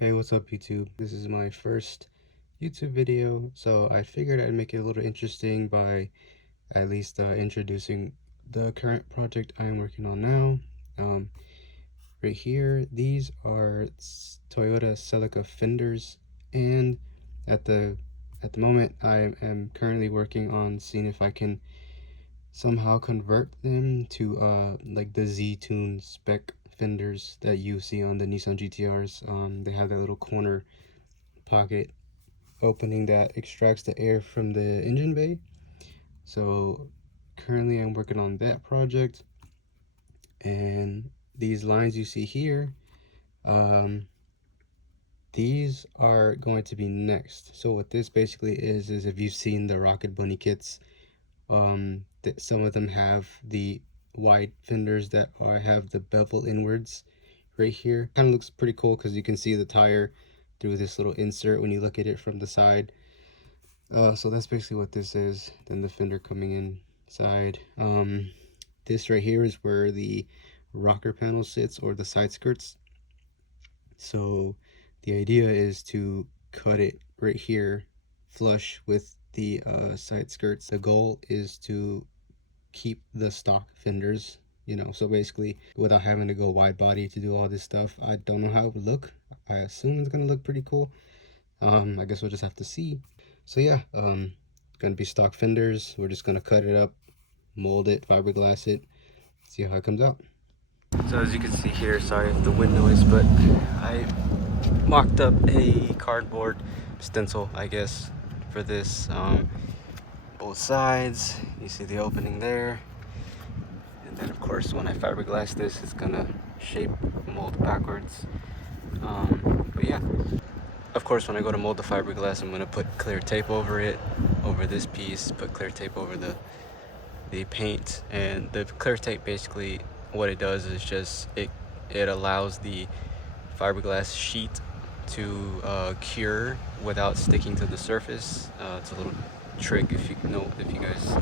Hey, what's up YouTube? This is my first YouTube video, so I figured I'd make it a little interesting by at least introducing the current project I'm working on now. Right here, these are Toyota Celica fenders, and at the moment I am currently working on seeing if I can somehow convert them to like the Z-Tune spec fenders that you see on the Nissan GTRs. They have that little corner pocket opening that extracts the air from the engine bay. So currently I'm working on that project, and these lines you see here, these are going to be next. So what this basically is if you've seen the Rocket Bunny kits, some of them have the wide fenders that have the bevel inwards right here. Kind of looks pretty cool because you can see the tire through this little insert when you look at it from the side. So that's basically what this is. Then the fender coming inside. This right here is where the rocker panel sits, or the side skirts. So the idea is to cut it right here flush with the side skirts. The goal is to keep the stock fenders, you know, so basically without having to go wide body to do all this stuff. I don't know how it would look. I assume it's gonna look pretty cool. I guess we'll just have to see. So yeah, gonna be stock fenders. We're just gonna cut it up, mold it, fiberglass it, see how it comes out. So as you can see here, sorry for the wind noise, but I mocked up a cardboard stencil, I guess, for this. Both sides, you see the opening there, and then of course when I fiberglass this, it's gonna shape mold backwards. But yeah, of course when I go to mold the fiberglass, I'm gonna put clear tape over it, over this piece, put clear tape over the paint. And the clear tape, basically what it does is just it allows the fiberglass sheet to cure without sticking to the surface. It's a little trick if you guys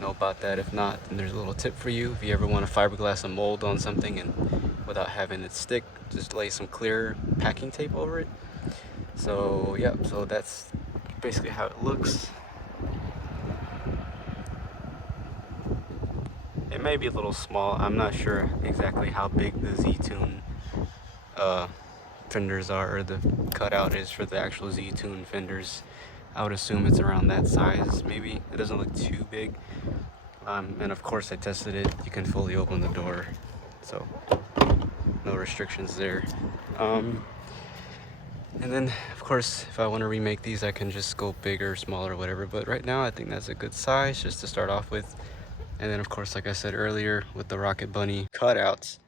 know about that. If not, then there's a little tip for you. If you ever want to fiberglass a mold on something and without having it stick, just lay some clear packing tape over it. So yeah, so that's basically how it looks. It may be a little small. I'm not sure exactly how big the Z-Tune fenders are, or the cutout is for the actual Z-Tune fenders. I would assume it's around that size. Maybe it doesn't look too big. And of course I tested it. You can fully open the door, so no restrictions there. And then of course if I want to remake these, I can just go bigger, smaller, whatever. But right now I think that's a good size just to start off with. And then of course, like I said earlier, with the Rocket Bunny cutouts,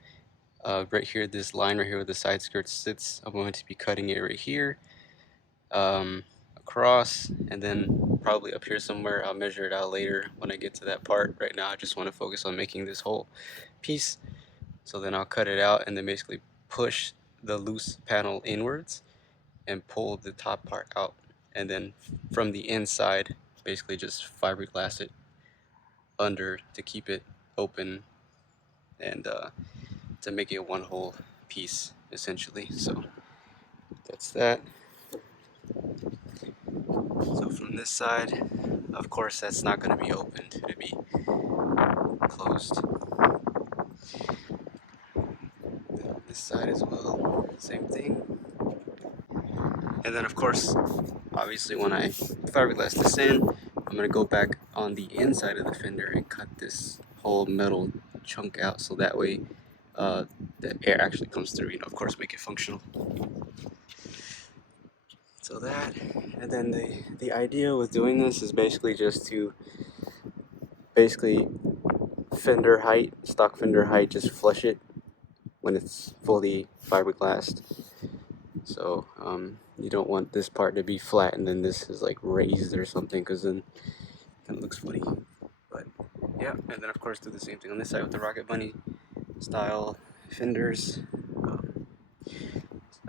right here, this line right here where the side skirt sits, I'm going to be cutting it right here, across, and then probably up here somewhere. I'll measure it out later when I get to that part. Right now I just want to focus on making this whole piece. So then I'll cut it out and then basically push the loose panel inwards and pull the top part out, and then from the inside basically just fiberglass it under to keep it open, and to make it one whole piece essentially. So that's that. So from this side, of course that's not going to be opened, it'll be closed. Then on this side as well, same thing. And then of course, obviously when I fiberglass this in, I'm going to go back on the inside of the fender and cut this whole metal chunk out, so that way the air actually comes through, you know, of course make it functional. So that, and then the idea with doing this is basically just to fender height, stock fender height, just flush it when it's fully fiberglassed. So you don't want this part to be flat and then this is like raised or something, because then it kind of looks funny. But yeah, and then of course do the same thing on this side with the Rocket Bunny style fenders.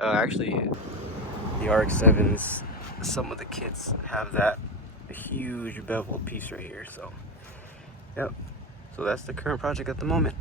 Actually, the RX-7s, some of the kits have that huge beveled piece right here. So yep, so that's the current project at the moment.